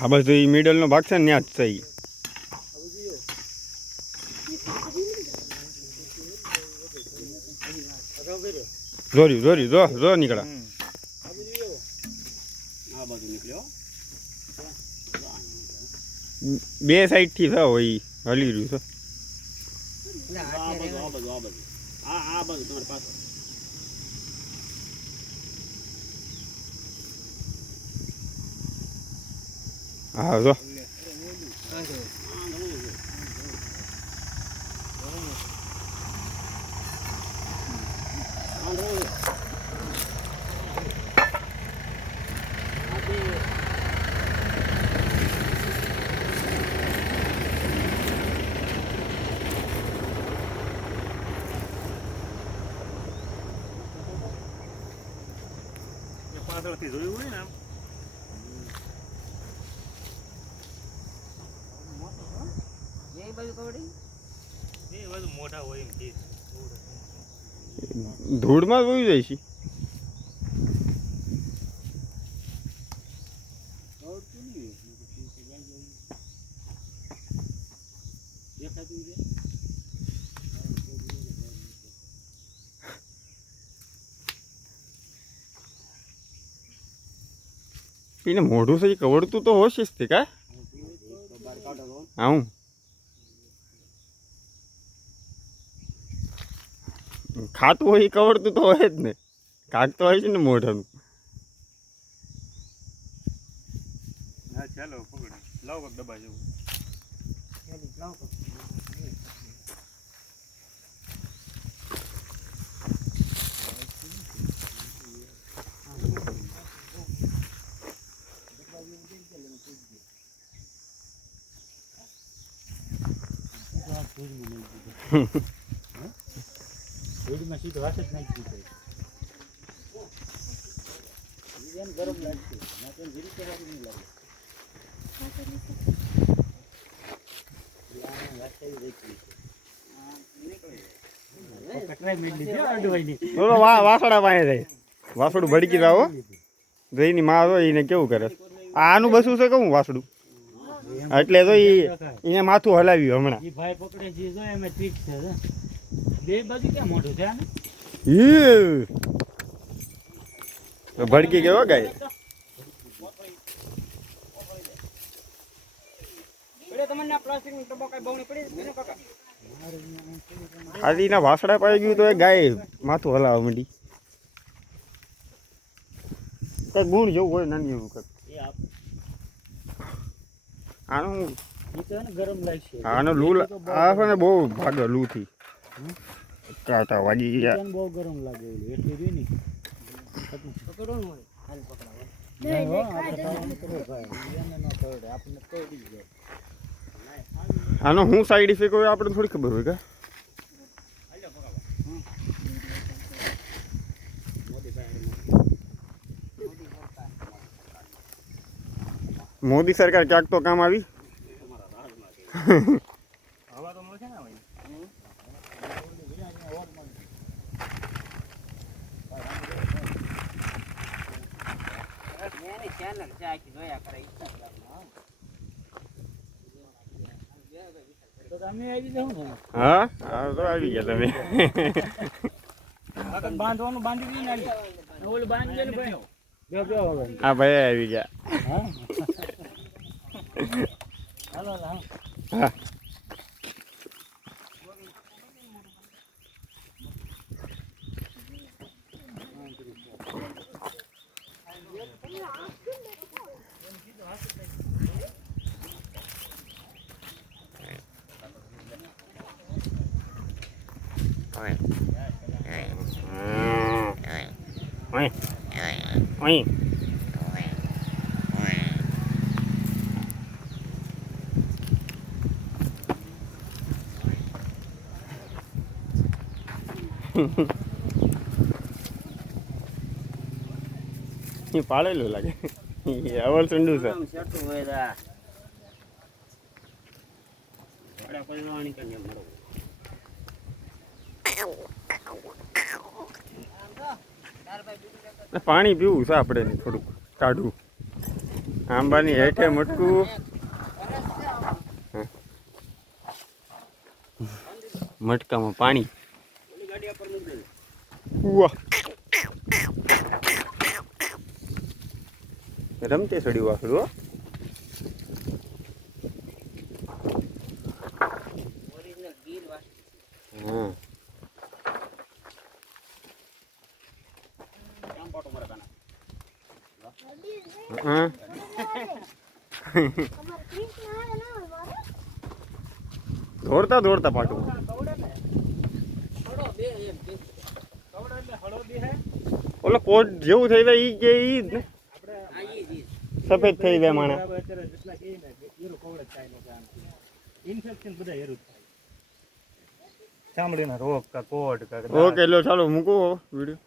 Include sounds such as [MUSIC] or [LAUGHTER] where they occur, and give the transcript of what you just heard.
આ બધું એ મિડલનો ભાગ છે ને ત્યાં જ થઈ. જોર્યું જોર્યું જો જો નીકળ્યા બે સાઈડથી છે હોય હલી રહ્યું છે. હા જો પાછળથી જોયું હોય ને આમ એ બધું મોટા હોય એમ કે ધૂળમાં જ વયું જાય છે મોઢું છે કવડતું તો હોશે જ તે કા બહાર કાઢો તો હા હું ખાતું હોય ઈ કવડતું તો હોય જ ને. કાક તો હોય છે ને મોઢાનું. હા ચાલો પકડ. લાવ દબા જેવું. રેડીમાં સીધો હાથ જ નાખી દીધો એમ ગરમ લાગશે. ના તો ધીરે નહીં લાગે. વાસડા પાસે જાય. વાસડું ભડકી જાવ જઈની માં હોય એને કેવું કરે? આ આનું બસું છે કહું વાસડું એટલે તો એ એને માથું હલાવ્યું હમણાં. ભાઈ પકડે છે જો એમાં ટ્રીક છે જો. બે બાજુ ક્યાં મોઢું છે આને? ઈ. ભડકી ગયો ગાય. એના વાસડા પાઈ ગયું તો એ ગાય માથું હલાવવા માંડી. કંઈક ગુણ જેવું હોય નાની એવું કંઈક આનું ગરમ લાગશે. આનો લૂ આ બહુ ભાગે લૂ થી કાંટા વાગી ગયા. બહુ ગરમ લાગે એટલું નહીં નહીં હો, આપણે કરો ભાઈ. એને ન કરડે આપણને કરડી જ આનો હું સાઈડ ઇફેક્ટ હોય આપણે થોડી ખબર હોય કે? મોદી સરકાર ક્યાંક તો કામ આવી હવા તો મળશે ને ભાઈ તો છે આવી જોયા કરે હા? હા તો આવી ગયા તમે. બાંધવાનું બાંધી આવી ઓલું બાંધી દે ભાઈ ભાઈ આવી ગયા. હા? હા. Oi. Oi. એ [LAUGHS] પાડેલું લાગે અવર ચંડુ છે મરો પાણી પીવું છે આપણે થોડુંક કાઢવું આંબાની હેઠે મટકું. મટકામાં પાણી. રમતે સડ્યું વાસડું દોડતા દોડતા પાટું. ઓલો કોટ જેવું થઈ જાય ઈ કે ઈ જ ને? સફેદ થઈ જાય માણે ઇન્ફેક્શન બધા હેરું થાય ચામડીના રોગ કા કોટ કા ઓકે લો ચાલો મૂકો વીડિયો.